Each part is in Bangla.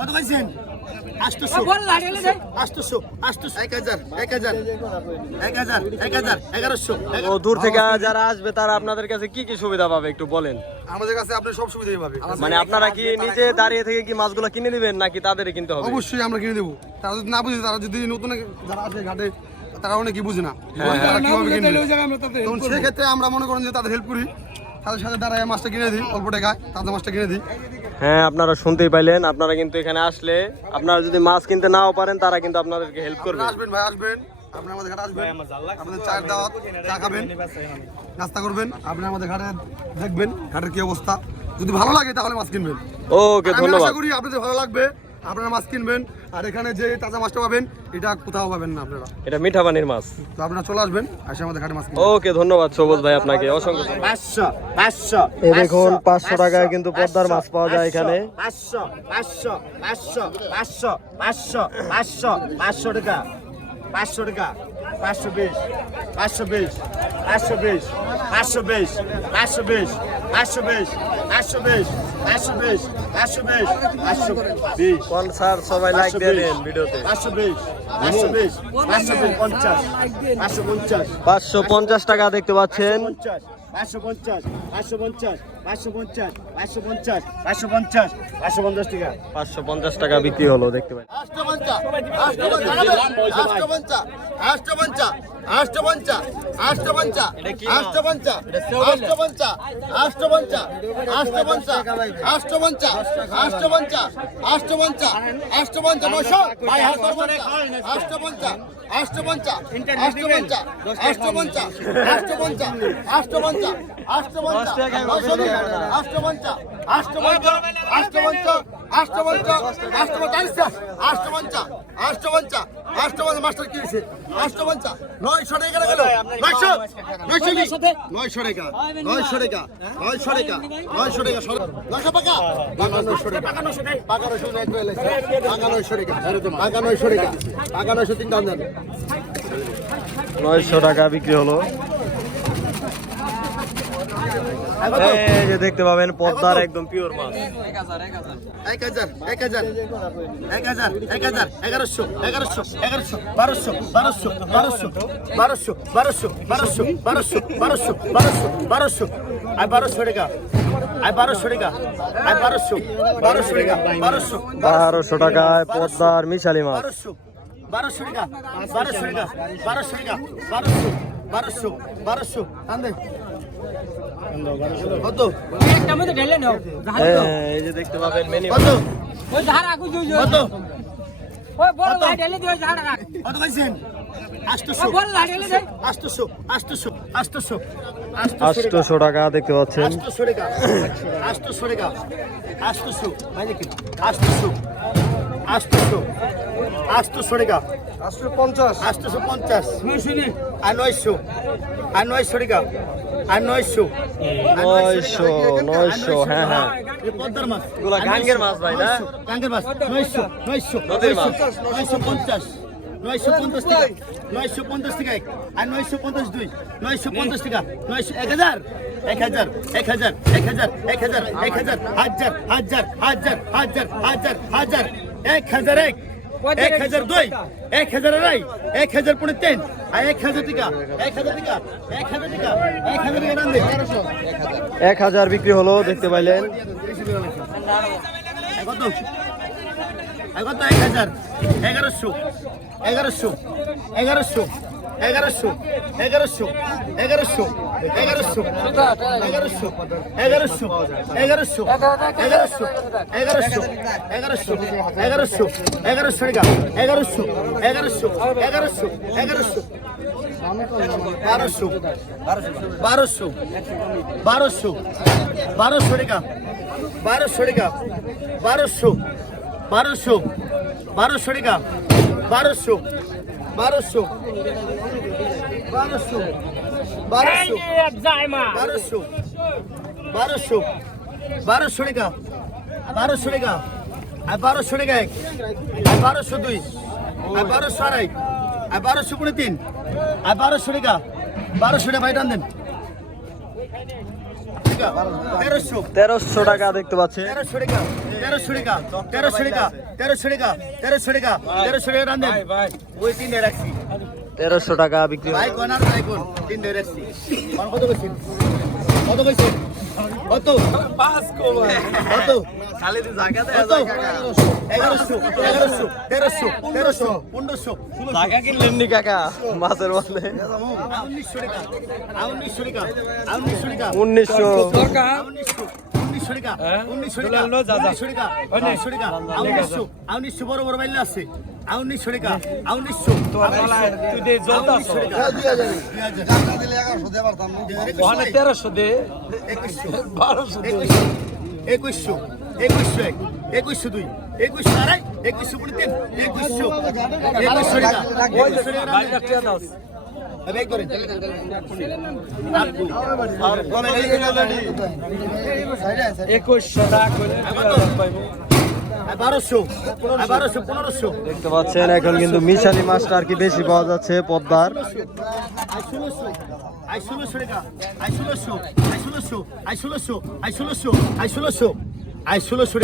কত পাইছেন আটশোশো আটশোশো আটশোশো এক হাজার এক হাজার। এক হাজার এক হাজার এগারোশো। ও দূর থেকে যারা আসবে তারা আপনাদের কাছে কি কি সুবিধা পাবে একটু বলেন? আমাদের কাছে আপনি সব সুবিধাই পাবে। মানে আপনারা কি নিজে দাঁড়িয়ে থেকে কি মাছগুলো কিনে দিবেন নাকি তাদেরই কিনতে হবে? অবশ্যই আমরা কিনে দেবো। তারা যদি না বুঝে তারা যদি নতুন যারা আসে ঘাটে তারা অনেকে বুঝে না। হ্যাঁ? তখন সেক্ষেত্রে আমরা মনে করেন যে তাদের হেল্প করি। তাদের সাথে দাঁড়ায় মাছটা কিনে দিই অল্প টাকায় তাদের মাছটা কিনে দিই। হ্যাঁ আপনারা শুনতেই পাইলেন আপনারা কিন্তু এখানে আসলে আপনারা যদি মাছ কিনতে নাও পারেন তারা কিন্তু আপনাদেরকে হেল্প করবে। আসবেন ভাই আসবেন। আপনি আমাদের ঘাটে আসবেন। আমাদের চায়ের দাওয়াত চা খাবেন। নাস্তা করবেন আপনি আমাদের ঘাটে দেখবেন ঘাটের কি অবস্থা। যদি ভালো লাগে তাহলে মাছ কিনবেন। ওকে ধন্যবাদ আশা করি আপনাদের ভালো লাগবে। আপনারা মাছ কিনবেন আর এখানে যে তাজা মাছটা পাবেন এটা কোথাও পাবেন না আপনারা এটা মিঠা পানির মাছ তো আপনারা চলে আসবেন এসে আমাদের ঘাটে মাছ ওকে ধন্যবাদ সবুজ ভাই আপনাকে অসংখ্য ধন্যবাদ। পাঁচশো পাঁচশো এই দেখুন, 500 টাকায় কিন্তু পদ্মার মাছ পাওয়া যায় এখানে। পাঁচশো পাঁচশো পাঁচশো পাঁচশো পাঁচশো পাঁচশো পাঁচশো টাকা পাঁচশো টাকা পাঁচশো বিশ পাঁচশো বিশ পাঁচশো বিশ পাঁচশো বিশ পাঁচশো বিশ পাঁচশো বিশ পাঁচশো বিশ পাঁচশো বিশ পাঁচশো বিশ পাঁচশো বিশ কোন স্যার সবাই লাইক দেন ভিডিওতে পাঁচশো বিশ পাঁচশো বিশ বিশ পঞ্চাশ পাঁচশো পঞ্চাশ পাঁচশো পঞ্চাশ টাকা দেখতে পাচ্ছেন পঞ্চাশ পাঁচশো পঞ্চাশ পাঁচশো পঞ্চাশ পাঁচশো পঞ্চাশ পাঁচশো পঞ্চাশ পাঁচশো পঞ্চাশ পাঁচশো পঞ্চাশ টাকা পাঁচশো পঞ্চাশ টাকা বিক্রি হলো দেখতে পাই আষ্টপঞ্চা আষ্টপঞ্চা আষ্টপঞ্চা আষ্টপঞ্চা আষ্টপঞ্চা আষ্টপঞ্চা আষ্টপঞ্চা আষ্টপঞ্চা আষ্টপঞ্চা আষ্টপঞ্চা আষ্টপঞ্চা আষ্টপঞ্চা নশো দুই আষ্টপঞ্চা আষ্টপঞ্চা আষ্টপঞ্চা আষ্টপঞ্চা আষ্টপঞ্চা আষ্টপঞ্চা আষ্টপঞ্চা আষ্টপঞ্চা মাস্টার কি হয়েছে আষ্টপঞ্চা নয়শো টাকা গেল নয়শো টাকা। পাকা টাকা বিক্রি হলো। এই যে দেখতে পাবেন পদ্মার একদম পিওর মাছ এক হাজার এক হাজার এক হাজার এক হাজার এগারোশো এগারোশো এগারোশো বারোশো বারোশো বারোশো বারোশো বারোশো বারোশো বারোশো বারোশো বারোশো বারোশো আয় বারোশো টাকা বারোশো টাকায় পদ্মার মিশালি মাছ বারোশো বারোশো টাকা বারোশো টাকা বারোশো টাকা বারোশো বারোশো বারোশো হ্যাঁ, এই দেখতে টাকা দেখতে পাচ্ছেন। 800 টাকা। 800 টাকা। 800 মানে কি 800 800 800 আর 900 আর 900 টাকা। আর নয়শো নয়শো। নয়শো হ্যাঁ হ্যাঁ পদ্মার মাছ এগুলা গাঙ্গের মাছ ভাই না? গাঙ্গের মাছ নয়শো। নয়শো, নয়শো পঞ্চাশ নয়শো পঞ্চাশ টাকা নয়শো পঞ্চাশ টাকা এক আর নয়শো পঞ্চাশ দুই নয়শো পঞ্চাশ টাকা নয়শো এক হাজার এক হাজার এক হাজার এক হাজার এক হাজার এক হাজার হাজার হাজার হাজার হাজার হাজার হাজার এক হাজার এক এক হাজার দুই এক হাজার আড়াই এক হাজার পনেরো তিন আর এক হাজার টাকা এক হাজার টাকা এক হাজার টাকা এক হাজার টাকা দাম এক হাজার বিক্রি হলো দেখতে পাইলেন। কত? কত? এক হাজার। এগারোশো। এগারোশো। এগারোশো। এগারোশো। এগারোশো। এগারোশো। এগারোশো এগারোশো এগারোশো এগারোশো এগারোশো এগারোশো এগারোশো এগারোশো এগারোশো টাকা এগারোশো এগারোশো এগারোশো এগারোশো বারোশো বারোশো বারোশো বারোশো টাকা বারোশো টাকা বারোশো বারোশো বারোশো টাকা বারোশো বারোশো বারোশো বারোশো। বারোশো। বারোশো। বারোশো টাকা। বারোশো টাকা। আর বারোশো টাকা এক। আর বারোশো দুই। আর বারোশো আড়াই। আর বারোশো পনেরো তিন। আর বারোশো টাকা। বারোশো টাকা ভাই টান দেন। তেরোশো। তেরোশো টাকা দেখতে পাচ্ছেন তেরোশো টাকা। তেরোশো টাকা। তেরোশো টাকা। তেরোশো টাকা। তেরোশো টাকা। তেরোশো টাকা। রান্ধেন ওই তিনটে রাখছি। তেরোশো টাকা বিক্রি উনিশশো। টাকা। উনিশশো উনিশশো বড় বড় বাইলে আছে। উনিশশো টাকা উনিশশো। তেরোশো দে। একুশশো বারোশো একুশশো একুশশো এক। একুশশো দুই। একুশশো আড়াই। একুশশো তিন। একুশশো একুশশো টাকা একুশশো টাকা টাকা টাকা দেখতে পাচ্ছেন এখন কিন্তু মিশালি মাছটা আর কি বেশি পাওয়া যাচ্ছে পদ্মার আই ষোলোশো আই ষোলোশো টাকা আই ষোলোশো আই ষোলোশো আই ষোলোশো আই ষোলোশো আই ষোলোশো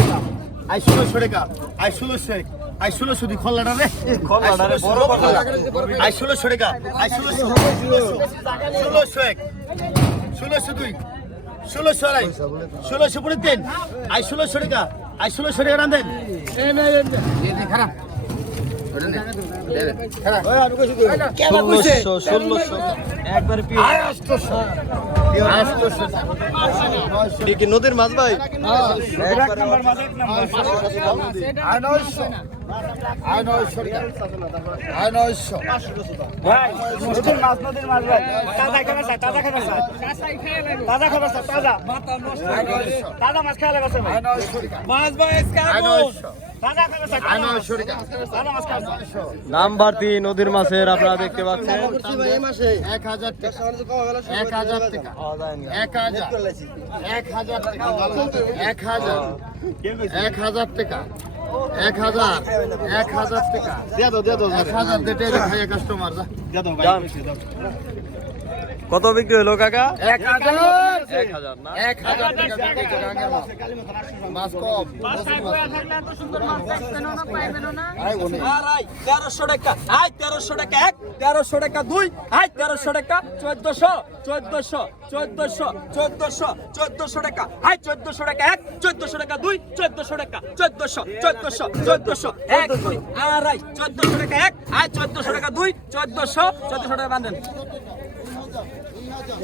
আই ষোলোশো টাকা আই ষোলোশো টাকা আই ষোলোশো এক আই ষোলোশো দুই খোল্লাটা রে আই ষোলোশো টাকা আই ষোলোশো এক। ষোলোশো দুই। ষোলোশো আড়াই। ষোলোশো পড়ে তিন আই ষোলোশো টাকা আই ষোলোশো টাকা রান্ধেন ষোলোশো ষোলোশো। একবার নদীর মাছ ভাই? মাছ ভাই ভাই ভাই নাম্বার তিন নদীর মাছের আপনারা দেখতে পাচ্ছেন। এক হাজার টাকা। এক হাজার টাকা। এক হাজার। এক হাজার টাকা। এক হাজার। এক হাজার টাকা। এক হাজার। এক হাজার টাকা। দিয়ে দাও দিয়ে দাও এক হাজার দেটে খাইয়া কাস্টমার যা। দিয়ে দাও। দাম। কত বিক্রি হলো কাকা? এক হাজার। এক হাজার না? এক হাজার তেরোশো টাকা আই তেরোশো টাকা এক তেরোশো টাকা দুই আই তেরোশো টাকা চোদ্দশো চোদ্দশো চোদ্দশো চোদ্দশো চোদ্দশো টাকা আই চোদ্দশো টাকা এক চোদ্দশো টাকা দুই চোদ্দশো টাকা চোদ্দশো চোদ্দশো চোদ্দশো এক। দুই আড়াই চোদ্দশো টাকা এক আই চোদ্দশো টাকা দুই চোদ্দশো চোদ্দশো টাকা বান্ধেন।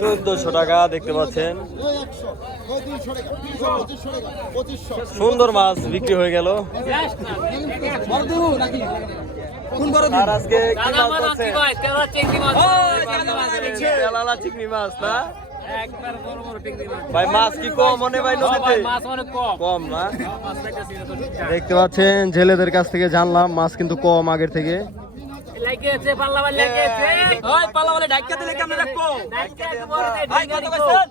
চোদ্দশো টাকা দেখতে পাচ্ছেন। সুন্দর মাছ বিক্রি হয়ে গেল। আর আজকে কি মাছ আছে? চিংড়ি মাছ। না? ভাই মাছ কি কম মনে ভাই নদীতে? কম। না? দেখতে পাচ্ছেন ছেলেদের কাছ থেকে জানলাম মাছ কিন্তু কম আগের থেকে। ওই পাল্লাওয়ালে ডাইকা দিলে কেমন রাখব? ভাই কত কইছেন?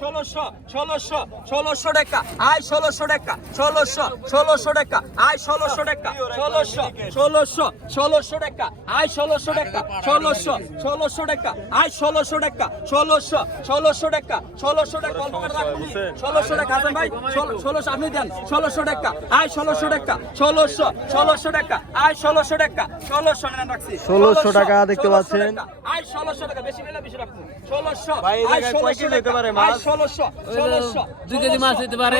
ষোলোশো ষোলোশো ষোলোশো টাকা আই ষোলোশো টাকা ষোলোশো ষোলোশো টাকা আই ষোলোশো টাকা ষোলোশো ষোলোশো ষোলোশো টাকা আই ষোলোশো টাকা ষোলোশো ষোলোশো টাকা আই ষোলোশো টাকা ষোলোশো ষোলোশো টাকা ষোলোশো টাকা ষোলোশো টাকা হাসান ভাই ষোলো- ষোলোশো আপনি দেন ষোলোশো টাকা আই ষোলোশো টাকা ষোলোশো ষোলোশো টাকা আই ষোলোশো টাকা ষোলোশো 1600 টাকা দেখতে পাচ্ছেন। দুই কেজি মাছ হতে পারে।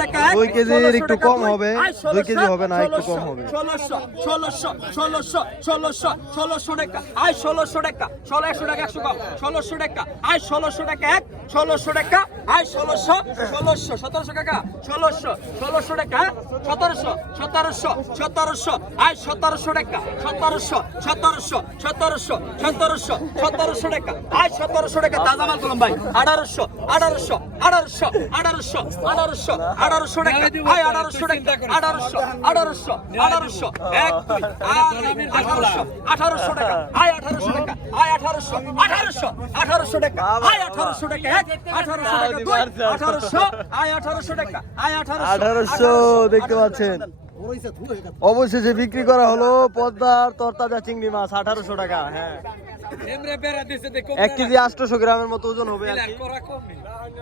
টাকা, দুই কেজির একটু কম হবে, দুই কেজি হবে না, একটু কম হবে। ষোলোশো ষোলোশো ষোলোশো ষোলোশো ষোলোশো টাকা। আয় ষোলোশো টাকা। ষোলো একশো টাকা একশো কম ষোলোশো টাকা। আয় ষোলোশো টাকা এক, ষোলোশো টাকা, আয় ষোলোশো ষোলোশো, সতেরোশো টাকা, ষোলোশো ষোলোশো টাকা সতেরোশো সতেরোশো সতেরোশো, আয় সতেরোশো টাকা, সতেরোশো সতেরোশো সতেরোশো সতেরোশো সতেরোশো টাকা, আয় সতেরোশো টাকা, তাজা মাল ভাই, আঠারোশো আঠারোশো আঠারোশো আঠারোশো আঠারোশো আঠারোশো টাকা আঠারোশো টাকা আঠারোশো আঠারোশো আঠারোশো। এক দুই। আঠারোশো আঠারোশো টাকা। আয় আঠারোশো টাকা। আয় আঠারোশো আঠারোশো আঠারোশো টাকা। আয় আঠারোশো টাকা। এক আঠারোশো টাকা। দুই আঠারোশো। আয় আঠারোশো টাকা। আয় আঠারোশো। আঠারোশো দেখতে পাচ্ছেন। অবশেষে বিক্রি করা হলো পদ্মার তরতাজা চিংড়ি মাছ আঠারোশো টাকা হ্যাঁ। এক কেজি আটশোশো গ্রামের মতো ওজন হবে আর কি।